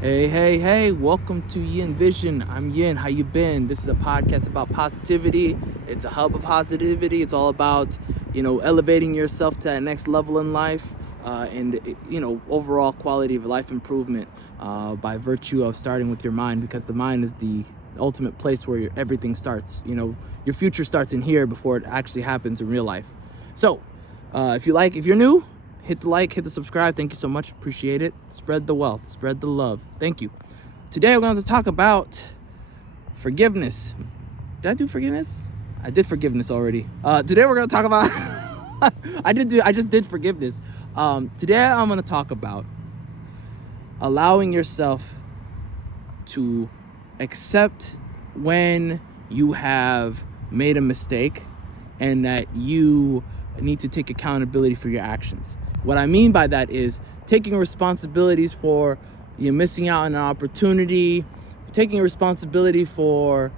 Hey, welcome to Yin Vision. I'm Yin. How you been? This is a podcast about positivity. It's a hub of positivity. It's all about, elevating yourself to that next level in life, and overall quality of life improvement by virtue of starting with your mind, because the mind is the ultimate place where everything starts. Your future starts in here before it actually happens in real life. So, if you're new, hit the like, hit the subscribe. Thank you so much. Appreciate it. Spread the wealth, spread the love. Thank you. Today we're going to talk about forgiveness. Did I do forgiveness? I did forgiveness already. Today we're going to talk about I just did forgiveness. Today I'm going to talk about allowing yourself to accept when you have made a mistake and that you need to take accountability for your actions. What I mean by that is taking responsibilities for you missing out on an opportunity, taking responsibility for,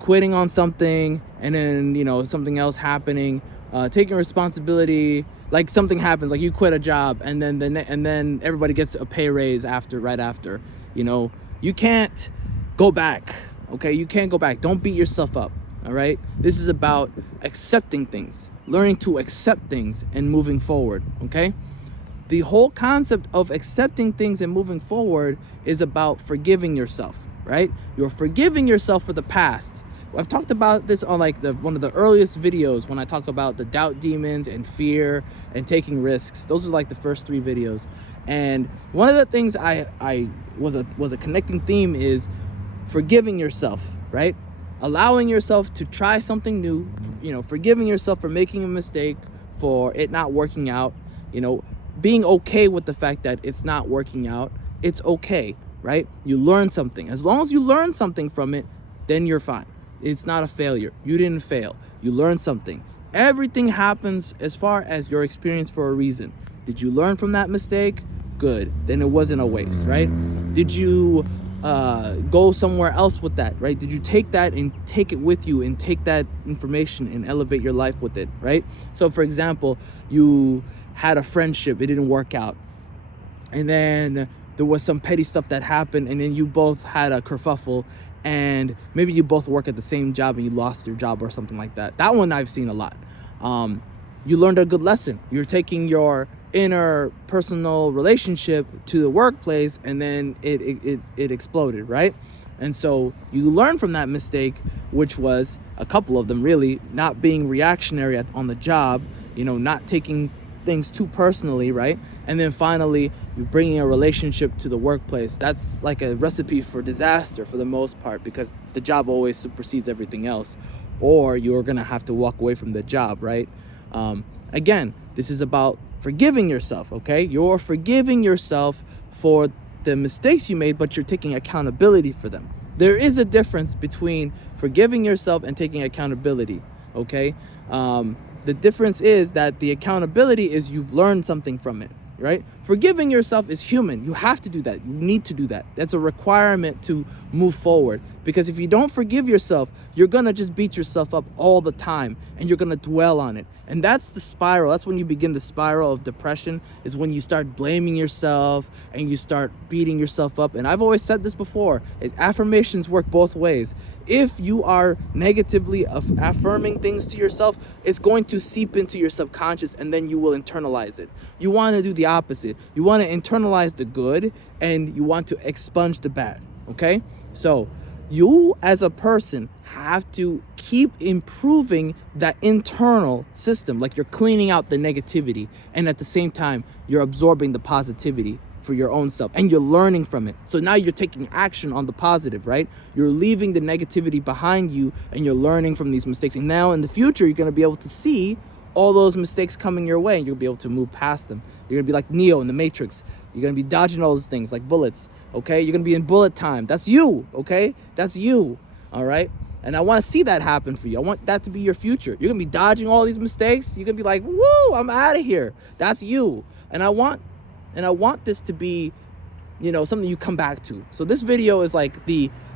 quitting on something and then, something else happening, taking responsibility, like something happens, like you quit a job and then everybody gets a pay raise right after, you can't go back. Okay. You can't go back. Don't beat yourself up. All right. This is about accepting things, learning to accept things and moving forward. Okay. The whole concept of accepting things and moving forward is about forgiving yourself, right? You're forgiving yourself for the past. I've talked about this on one of the earliest videos when I talk about the doubt demons and fear and taking risks. Those are like the first 3 videos. And one of the things I was a connecting theme is forgiving yourself, right? Allowing yourself to try something new, forgiving yourself for making a mistake, for it not working out, being okay with the fact that it's not working out. It's okay, right? You learn something. As long as you learn something from it, then you're fine. It's not a failure. You didn't fail. You learned something. Everything happens as far as your experience for a reason. Did you learn from that mistake? Good. Then it wasn't a waste, right? Did you go somewhere else with that, right? Did you take that and take it with you and take that information and elevate your life with it, right? So for example, you had a friendship, it didn't work out, and then there was some petty stuff that happened, and then you both had a kerfuffle, and maybe you both work at the same job and you lost your job or something like that. That one I've seen a lot. You learned a good lesson. You're taking your inner personal relationship to the workplace, and then it exploded, right? And so you learn from that mistake, which was a couple of them really, not being reactionary on the job, not taking things too personally, right? And then finally, you're bringing a relationship to the workplace. That's like a recipe for disaster for the most part, because the job always supersedes everything else, or you're gonna have to walk away from the job, right? Again, this is about forgiving yourself, okay? You're forgiving yourself for the mistakes you made, but you're taking accountability for them. There is a difference between forgiving yourself and taking accountability, okay? The difference is that the accountability is you've learned something from it, right? Forgiving yourself is human. You have to do that. You need to do that. That's a requirement to move forward. Because if you don't forgive yourself, you're going to just beat yourself up all the time, and you're going to dwell on it. And that's the spiral. That's when you begin the spiral of depression, is when you start blaming yourself and you start beating yourself up. And I've always said this before, affirmations work both ways. If you are negatively affirming things to yourself, it's going to seep into your subconscious, and then you will internalize it. You want to do the opposite. You want to internalize the good, and you want to expunge the bad, okay? So you as a person have to keep improving that internal system, like you're cleaning out the negativity, and at the same time you're absorbing the positivity for your own self, and you're learning from it. So now you're taking action on the positive, right? You're leaving the negativity behind you, and you're learning from these mistakes. And now in the future, you're going to be able to see all those mistakes coming your way, and you'll be able to move past them. You're going to be like Neo in the Matrix. You're going to be dodging all those things like bullets, okay? You're going to be in bullet time. That's you, okay? That's you, all right? And I want to see that happen for you. I want that to be your future. You're going to be dodging all these mistakes. You're going to be like, woo, I'm out of here. That's you. And I want this to be, something you come back to. So this video is like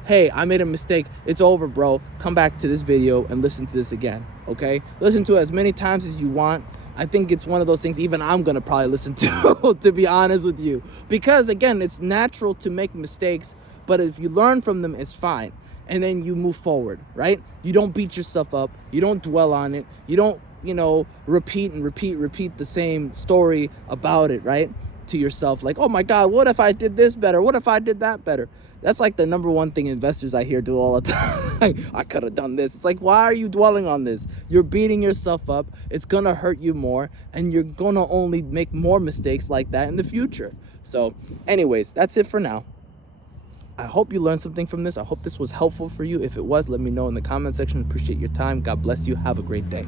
hey, I made a mistake. It's over, bro. Come back to this video and listen to this again, okay? Listen to it as many times as you want. I think it's one of those things even I'm gonna probably listen to be honest with you. Because again, it's natural to make mistakes, but if you learn from them, it's fine. And then you move forward, right? You don't beat yourself up. You don't dwell on it. You don't, repeat the same story about it, right? To yourself, like, oh my God, what if I did this better? What if I did that better? That's like the number one thing investors I hear do all the time. I could have done this. It's like, why are you dwelling on this? You're beating yourself up. It's going to hurt you more, and you're going to only make more mistakes like that in the future. So anyways, that's it for now. I hope you learned something from this. I hope this was helpful for you. If it was, let me know in the comment section. Appreciate your time. God bless you. Have a great day.